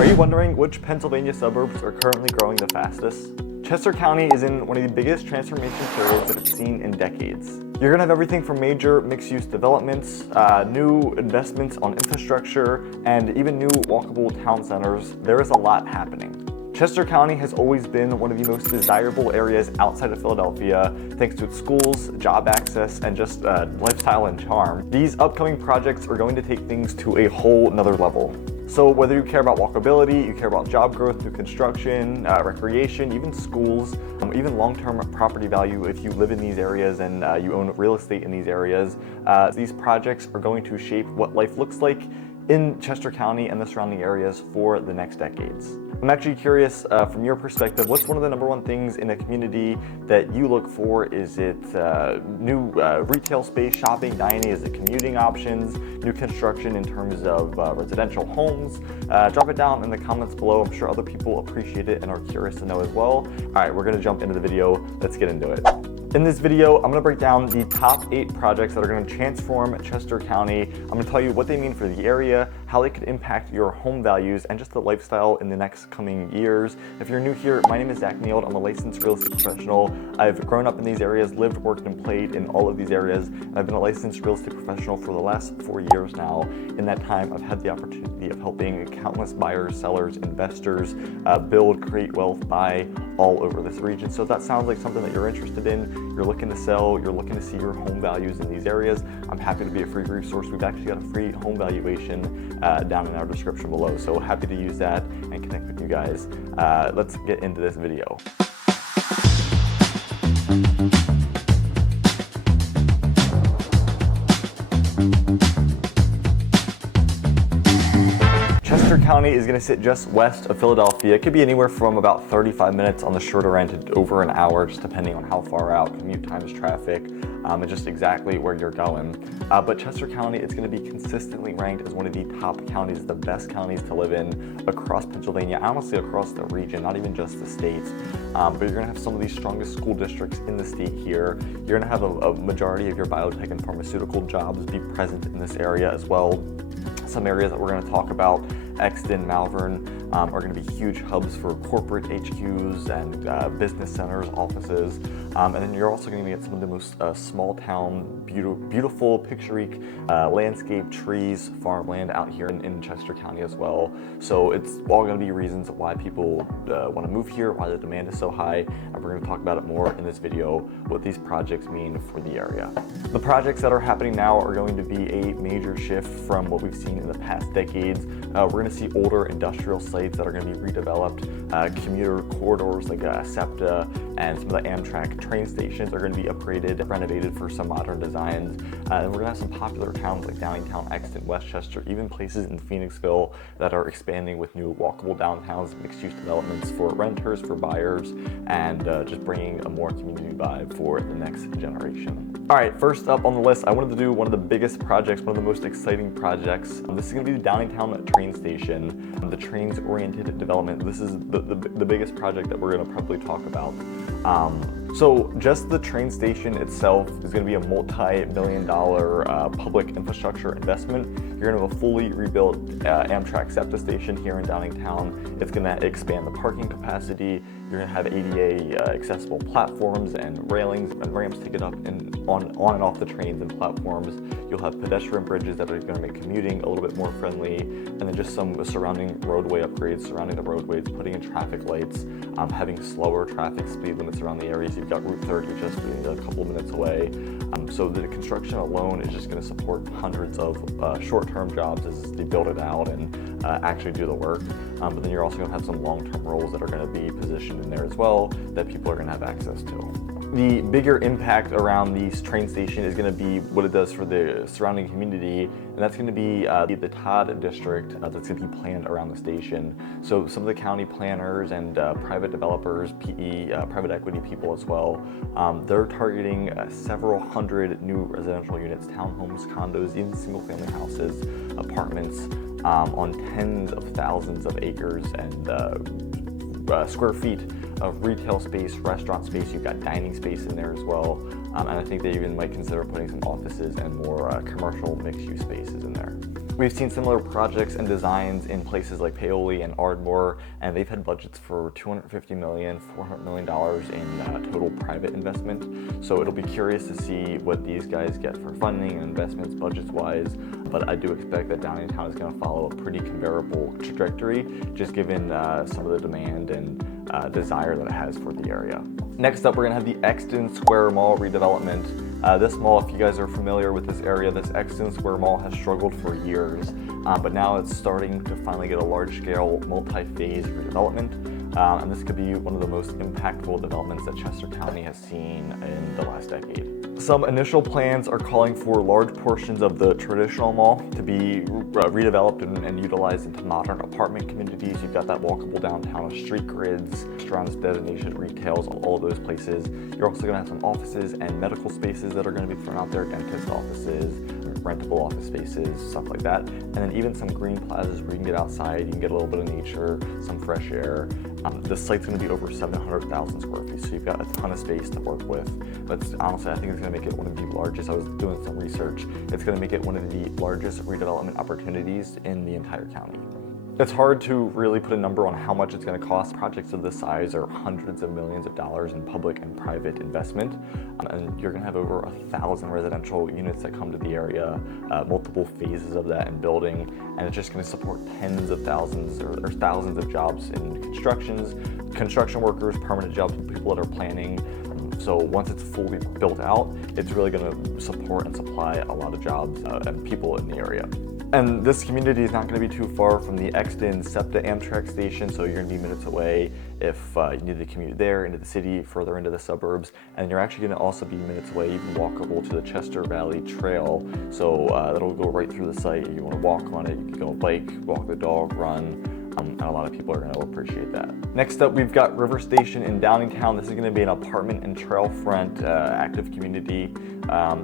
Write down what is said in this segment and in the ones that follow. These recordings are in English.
Are you wondering which Pennsylvania suburbs are currently growing the fastest? Chester County is in one of the biggest transformation periods that it's seen in decades. You're gonna have everything from major mixed-use developments, new investments on infrastructure, and even new walkable town centers. There is a lot happening. Chester County has always been one of the most desirable areas outside of Philadelphia, thanks to its schools, job access, and just lifestyle and charm. These upcoming projects are going to take things to a whole nother level. So whether you care about walkability, you care about job growth, new construction, recreation, even schools, even long-term property value if you live in these areas and you own real estate in these areas, these projects are going to shape what life looks like in Chester County and the surrounding areas for the next decades. I'm actually curious from your perspective, what's one of the #1 things in a community that you look for? Is it new retail space, shopping, dining? Is it commuting options, new construction in terms of residential homes? Drop it down in the comments below. I'm sure other people appreciate it and are curious to know as well. All right, we're gonna jump into the video. Let's get into it. In this video, I'm gonna break down the top 8 projects that are gonna transform Chester County. I'm gonna tell you what they mean for the area, how they could impact your home values, and just the lifestyle in the next coming years. If you're new here, my name is Zach Neild. I'm a licensed real estate professional. I've grown up in these areas, lived, worked, and played in all of these areas. And I've been a licensed real estate professional for the last 4 years now. In that time, I've had the opportunity of helping countless buyers, sellers, investors build, create wealth, buy all over this region. So if that sounds like something that you're interested in, you're looking to sell, you're looking to see your home values in these areas, I'm happy to be a free resource. We've actually got a free home valuation down in our description below. So happy to use that and connect with you guys. Let's get into this video. Chester County is going to sit just west of Philadelphia. It could be anywhere from about 35 minutes on the shorter end to over an hour, just depending on how far out, commute times, traffic, and just exactly where you're going. But Chester County is going to be consistently ranked as one of the top counties, the best counties to live in across Pennsylvania, honestly across the region, not even just the states. But you're going to have some of the strongest school districts in the state here. You're going to have a majority of your biotech and pharmaceutical jobs be present in this area as well. Some areas that we're going to talk about, Exton, Malvern, are going to be huge hubs for corporate HQs and business centers, offices. And then you're also going to get some of the most small town, beautiful, picturesque landscape, trees, farmland out here in Chester County as well. So it's all going to be reasons why people want to move here, why the demand is so high. And we're going to talk about it more in this video, what these projects mean for the area. The projects that are happening now are going to be a major shift from what we've seen in the past decades. We're going to see older industrial sites that are going to be redeveloped. Commuter corridors like SEPTA and some of the Amtrak train stations are going to be upgraded, renovated for some modern designs. And we're going to have some popular towns like Downingtown, Exton, Westchester, even places in Phoenixville that are expanding with new walkable downtowns, mixed-use developments for renters, for buyers, and just bringing a more community vibe for the next generation. All right, first up on the list, I wanted to do one of the biggest projects, one of the most exciting projects. This is going to be the Downingtown train station, the trains-oriented development. This is the biggest project that we're going to probably talk about. So just the train station itself is going to be a multi-million-dollar public infrastructure investment. You're going to have a fully rebuilt Amtrak SEPTA station here in Downingtown. It's going to expand the parking capacity. You're going to have ADA accessible platforms and railings and ramps to get up and on and off the trains and platforms. You'll have pedestrian bridges that are going to make commuting a little bit more friendly, and then just some surrounding roadway upgrades, surrounding the roadways, putting in traffic lights, having slower traffic speed limits around the areas. You've got Route 30 just a couple of minutes away. So the construction alone is just going to support hundreds of short-term jobs as they build it out and actually do the work. But then you're also going to have some long-term roles that are going to be positioned in there as well that people are going to have access to. The bigger impact around the train station is going to be what it does for the surrounding community, and that's going to be the Todd district that's going to be planned around the station. So some of the county planners and private developers, PE, private equity people as well, they're targeting several hundred new residential units, townhomes, condos, even single-family houses, apartments on tens of thousands of acres and square feet of retail space, restaurant space. You've got dining space in there as well. And I think they even might consider putting some offices and more commercial mixed-use spaces in there. We've seen similar projects and designs in places like Paoli and Ardmore, and they've had budgets for $250 million, $400 million in total private investment. So it'll be curious to see what these guys get for funding and investments budgets-wise, but I do expect that Downingtown is going to follow a pretty comparable trajectory, just given some of the demand and desire that it has for the area. Next up, we're going to have the Exton Square Mall redevelopment. This mall, if you guys are familiar with this area, this Exton Square Mall has struggled for years, but now it's starting to finally get a large-scale, multi-phase redevelopment, and this could be one of the most impactful developments that Chester County has seen in the last decade. Some initial plans are calling for large portions of the traditional mall to be redeveloped and utilized into modern apartment communities. You've got that walkable downtown of street grids, restaurants, designated retails, all of those places. You're also going to have some offices and medical spaces that are going to be thrown out there, dentist offices, rentable office spaces, stuff like that. And then even some green plazas where you can get outside, you can get a little bit of nature, some fresh air. This site's going to be over 700,000 square feet, so you've got a ton of space to work with. But honestly, I think it's going to make it one of the largest. I was doing some research. It's going to make it one of the largest redevelopment opportunities in the entire county. It's hard to really put a number on how much it's going to cost. Projects of this size are hundreds of millions of dollars in public and private investment, and you're going to have over 1,000 residential units that come to the area, multiple phases of that in building, and it's just going to support tens of thousands or thousands of jobs in construction workers, permanent jobs, people that are planning. So once it's fully built out, it's really going to support and supply a lot of jobs and people in the area. And this community is not going to be too far from the Exton SEPTA Amtrak station, so you're going to be minutes away if you need to commute there into the city, further into the suburbs. And you're actually going to also be minutes away, even walkable, to the Chester Valley Trail. So that'll go right through the site. If you want to walk on it, you can go bike, walk the dog, run. And a lot of people are going to appreciate that. Next up, we've got River Station in Downingtown. This is going to be an apartment and trail front active community.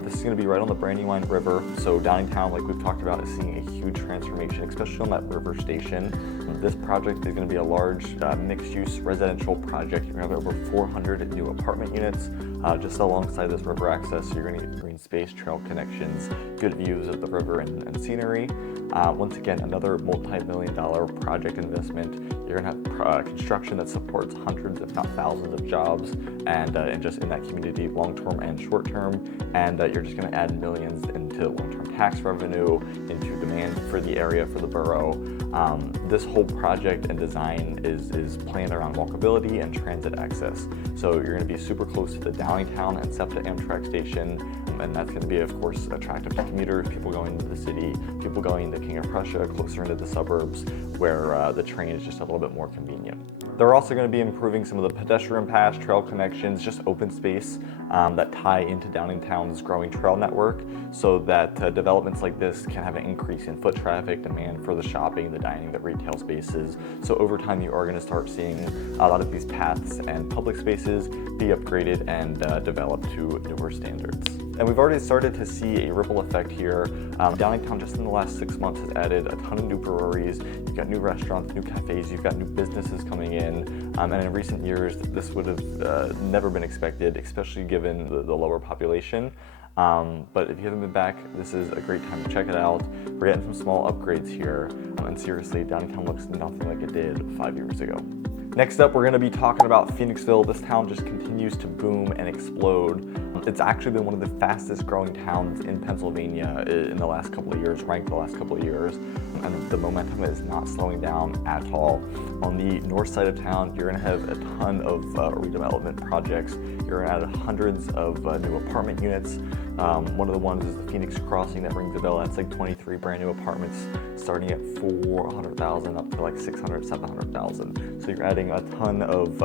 This is going to be right on the Brandywine River. So Downingtown, like we've talked about, is seeing a huge transformation, especially on that River Station. This project is going to be a large mixed-use residential project. You're going to have over 400 new apartment units just alongside this river access. So you're going to get green space, trail connections, good views of the river and scenery. Once again, another multi-million-dollar project investment. You're going to have construction that supports hundreds, if not thousands, of jobs, and just in that community, long-term and short-term. And you're just going to add millions into long-term tax revenue, into demand for the area, for the borough. This whole project and design is planned around walkability and transit access. So you're going to be super close to the Downingtown and SEPTA Amtrak station, and that's going to be, of course, attractive to commuters, people going into the city, people going to King of Prussia, closer into the suburbs, where the train is just a little bit more convenient. They're also going to be improving some of the pedestrian paths, trail connections, just open space that tie into Downingtown's growing trail network, so that developments like this can have an increase in foot traffic, demand for the shopping, the dining, the retail spaces. So over time, you are going to start seeing a lot of these paths and public spaces be upgraded and developed to newer standards. And we've already started to see a ripple effect here. Downingtown, just in the last 6 months, has added a ton of new breweries. You've got new restaurants, new cafes, you've got new businesses coming in. And in recent years, this would have never been expected, especially given the lower population. But if you haven't been back, this is a great time to check it out. We're getting some small upgrades here. And seriously, Downingtown looks nothing like it did 5 years ago. Next up, we're going to be talking about Phoenixville. This town just continues to boom and explode. It's actually been one of the fastest growing towns in Pennsylvania in the last couple of years, ranked the last couple of years. And the momentum is not slowing down at all. On the north side of town, you're going to have a ton of redevelopment projects. You're going to add hundreds of new apartment units. One of the ones is the Phoenix Crossing that rings a bell. That's like 23 brand new apartments starting at $400,000 up to like $600,000, $700,000. So you're adding a ton of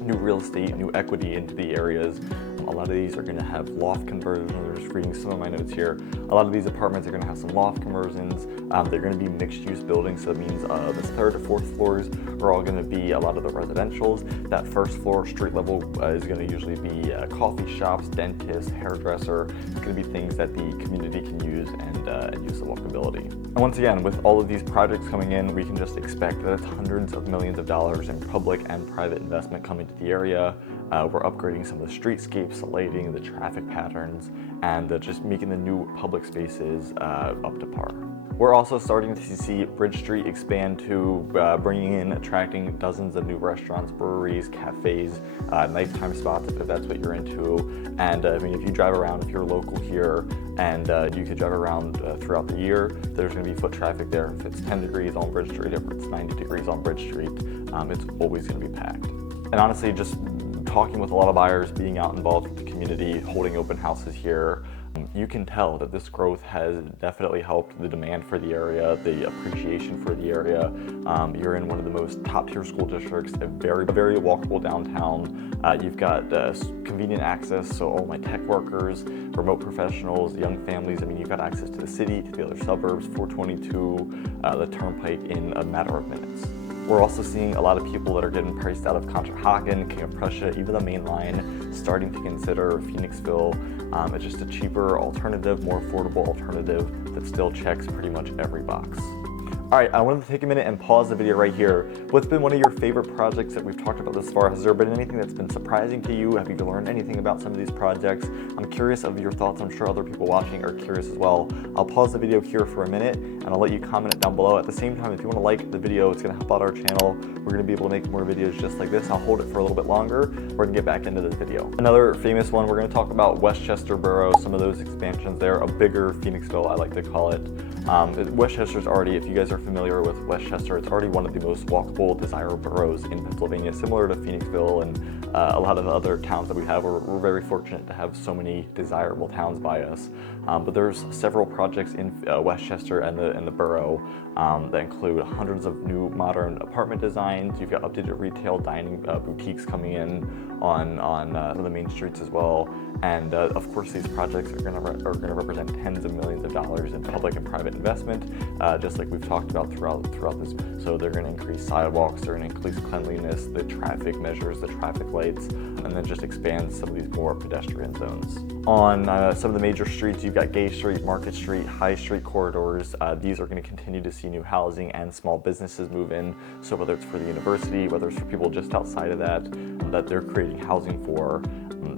new real estate, new equity into the areas. A lot of these are going to have loft conversions. I'm just reading some of my notes here. A lot of these apartments are going to have some loft conversions. They're going to be mixed-use buildings, so it means the third to fourth floors are all going to be a lot of the residentials. That first floor, street level, is going to usually be coffee shops, dentists, hairdresser. It's going to be things that the community can use and use the walkability. And once again, with all of these projects coming in, we can just expect that it's hundreds of millions of dollars in public and private investment coming to the area. We're upgrading some of the streetscapes, the lighting, the traffic patterns, and just making the new public spaces up to par. We're also starting to see Bridge Street expand to bringing in, attracting dozens of new restaurants, breweries, cafes, nighttime spots if that's what you're into. And I mean, if you drive around, if you're local here, and you could drive around throughout the year, there's going to be foot traffic there. If it's 10 degrees on Bridge Street, if it's 90 degrees on Bridge Street, it's always going to be packed. And honestly, just talking with a lot of buyers, being out involved with the community, holding open houses here, you can tell that this growth has definitely helped the demand for the area, the appreciation for the area. You're in one of the most top-tier school districts, a very walkable downtown. You've got convenient access, so all my tech workers, remote professionals, young families, I mean, you've got access to the city, to the other suburbs, 422, the turnpike in a matter of minutes. We're also seeing a lot of people that are getting priced out of Conshohocken, King of Prussia, even the main line, starting to consider Phoenixville. It's just a cheaper alternative, more affordable alternative that still checks pretty much every box. All right, I wanted to take a minute and pause the video right here. What's been one of your favorite projects that we've talked about thus far? Has there been anything that's been surprising to you? Have you learned anything about some of these projects? I'm curious of your thoughts. I'm sure other people watching are curious as well. I'll pause the video here for a minute and I'll let you comment it down below. At the same time, if you want to like the video, it's going to help out our channel. We're going to be able to make more videos just like this. I'll hold it for a little bit longer. We're going to get back into this video. Another famous one, we're going to talk about Westchester Borough, some of those expansions there, a bigger Phoenixville, I like to call it. Westchester's already, if you guys are familiar with Westchester, it's already one of the most walkable, desirable boroughs in Pennsylvania, similar to Phoenixville and a lot of the other towns that we have. We're very fortunate to have so many desirable towns by us. But there's several projects in Westchester and the borough that include hundreds of new modern apartment designs. You've got updated retail dining boutiques coming in on some of the main streets as well. And of course, these projects are going to represent tens of millions of dollars in public and private investment, just like we've talked about throughout this. So they're going to increase sidewalks, they're going to increase cleanliness, the traffic measures, the traffic lights, and then just expand some of these more pedestrian zones. On some of the major streets, you've got Gay Street, Market Street, High Street corridors. These are going to continue to see new housing and small businesses move in. So whether it's for the university, whether it's for people just outside of that they're creating housing for,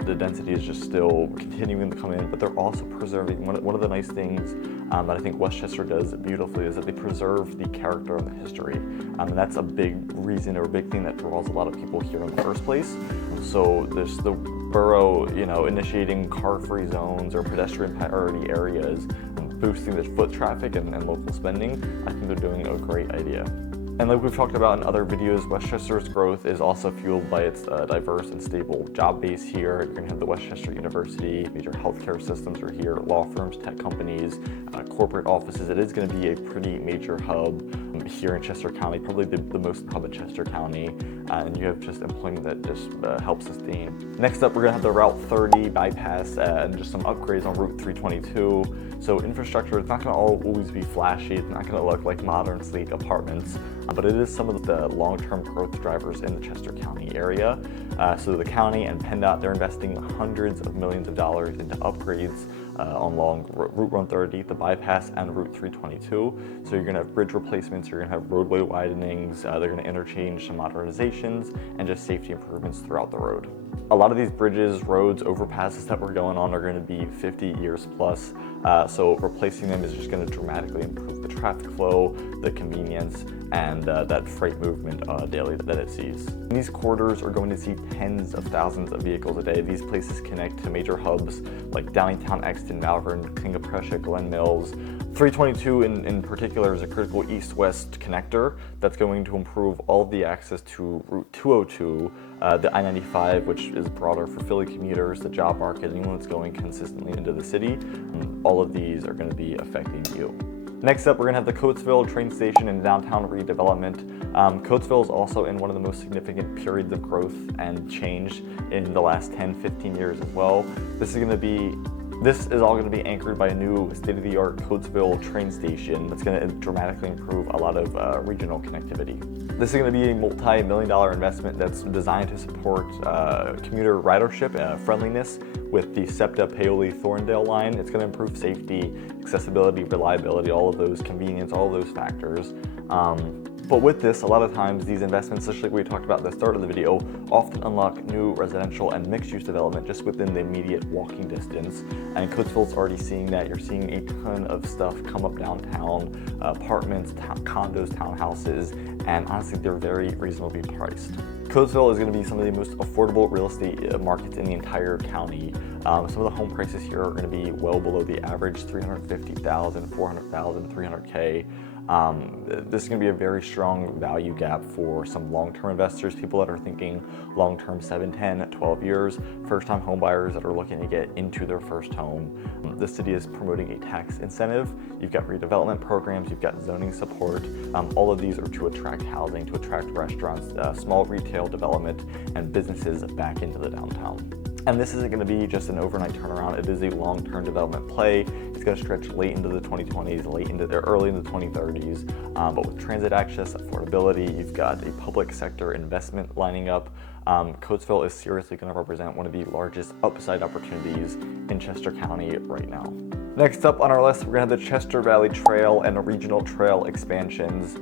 the density is just still continuing to come in, but they're also preserving, one of the nice things that I think Westchester does beautifully is that they preserve the character and the history. And that's a big reason or a big thing that draws a lot of people here in the first place. So there's the borough, initiating car-free zones or pedestrian priority areas, boosting the foot traffic and local spending. I think they're doing a great idea. And like we've talked about in other videos, Westchester's growth is also fueled by its diverse and stable job base here. You're going to have the Westchester University, major healthcare systems are here, law firms, tech companies, corporate offices. It is going to be a pretty major hub here in Chester County, probably the most hub in Chester County, and you have just employment that just helps sustain. Next up, we're going to have the Route 30 bypass and just some upgrades on Route 322. So infrastructure, it's not going to always be flashy, it's not going to look like modern, sleek apartments, but it is some of the long-term growth drivers in the Chester County area. So the county and PennDOT, they're investing hundreds of millions of dollars into upgrades along Route 130, the bypass, and Route 322. So you're going to have bridge replacements, you're going to have roadway widenings, they're going to interchange some modernizations, and just safety improvements throughout the road. A lot of these bridges, roads, overpasses that we're going on are going to be 50 years plus. So replacing them is just going to dramatically improve the traffic flow, the convenience, and that freight movement daily that it sees. And these corridors are going to see tens of thousands of vehicles a day. These places connect to major hubs like Downingtown, Exton, Malvern, King of Prussia, Glen Mills. 322 in particular is a critical east-west connector that's going to improve all of the access to Route 202, the I-95, which is broader for Philly commuters, the job market, anyone that's going consistently into the city. All of these are going to be affecting you. Next up, we're going to have the Coatesville train station and downtown redevelopment. Coatesville is also in one of the most significant periods of growth and change in the last 10-15 years as well. This is all going to be anchored by a new state-of-the-art Coatesville train station that's going to dramatically improve a lot of regional connectivity. This is going to be a multi-million-dollar investment that's designed to support commuter ridership friendliness with the SEPTA Paoli Thorndale line. It's going to improve safety, accessibility, reliability, all of those, convenience, all of those factors. But with this, a lot of times these investments, especially like we talked about at the start of the video, often unlock new residential and mixed-use development just within the immediate walking distance. And Coatesville's already seeing that. You're seeing a ton of stuff come up downtown, apartments, condos, townhouses, and honestly, they're very reasonably priced. Coatesville is going to be some of the most affordable real estate markets in the entire county. Some of the home prices here are going to be well below the average, $350,000, $400,000, $300K. This is going to be a very strong value gap for some long-term investors, people that are thinking long-term 7, 10, 12 years, first-time home buyers that are looking to get into their first home. The city is promoting a tax incentive. You've got redevelopment programs, you've got zoning support. All of these are to attract housing, to attract restaurants, small retail development, and businesses back into the downtown. And this isn't going to be just an overnight turnaround. It is a long-term development play. It's going to stretch late into the 2020s, early into the 2030s. But with transit access, affordability, you've got a public sector investment lining up. Coatesville is seriously going to represent one of the largest upside opportunities in Chester County right now. Next up on our list, we're going to have the Chester Valley Trail and regional trail expansions.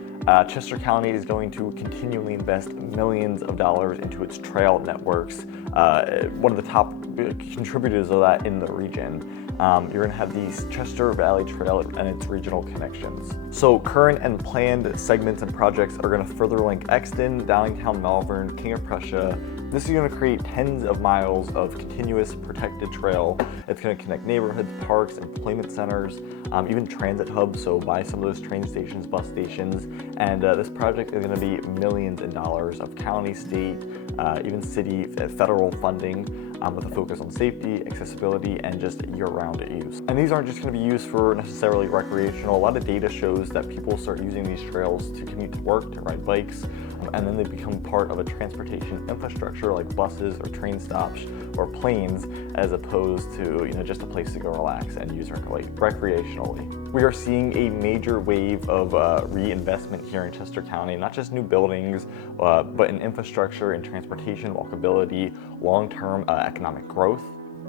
Chester County is going to continually invest millions of dollars into its trail networks. One of the top contributors of that in the region. You're going to have these Chester Valley Trail and its regional connections. So current and planned segments and projects are going to further link Exton, Downingtown, Malvern, King of Prussia. This is going to create tens of miles of continuous protected trail. It's going to connect neighborhoods, parks, employment centers, even transit hubs, so by some of those train stations, bus stations. And this project is going to be millions in dollars of county, state, even city, federal funding, with a focus on safety, accessibility, and just year-round use. And these aren't just going to be used for necessarily recreational. A lot of data shows that people start using these trails to commute to work, to ride bikes, and then they become part of a transportation infrastructure like buses or train stops or planes, as opposed to just a place to go relax and use recreationally. We are seeing a major wave of reinvestment here in Chester County, not just new buildings, but in infrastructure, in transportation, walkability, long-term economic growth.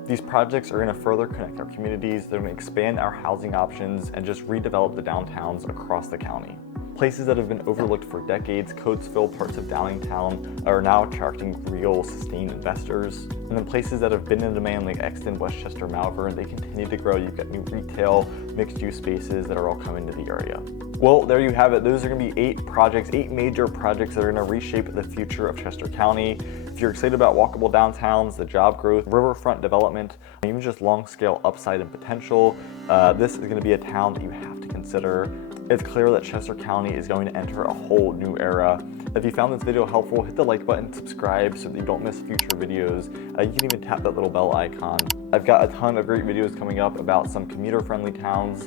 These projects are going to further connect our communities, they're going to expand our housing options, and just redevelop the downtowns across the county. Places that have been overlooked for decades, Coatesville, parts of Downingtown, are now attracting real, sustained investors. And then places that have been in demand like Exton, Westchester, Malvern, they continue to grow. You've got new retail, mixed-use spaces that are all coming to the area. Well, there you have it. Those are going to be 8 major projects that are going to reshape the future of Chester County. If you're excited about walkable downtowns, the job growth, riverfront development, and even just long-scale upside and potential, this is going to be a town that you have to consider. It's clear that Chester County is going to enter a whole new era. If you found this video helpful, hit the like button, subscribe so that you don't miss future videos. You can even tap that little bell icon. I've got a ton of great videos coming up about some commuter-friendly towns,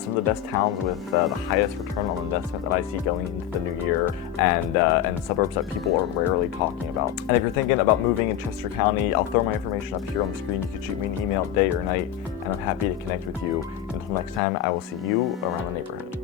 some of the best towns with the highest return on investment that I see going into the new year, and suburbs that people are rarely talking about. And if you're thinking about moving in Chester County, I'll throw my information up here on the screen. You can shoot me an email day or night, and I'm happy to connect with you. Until next time, I will see you around the neighborhood.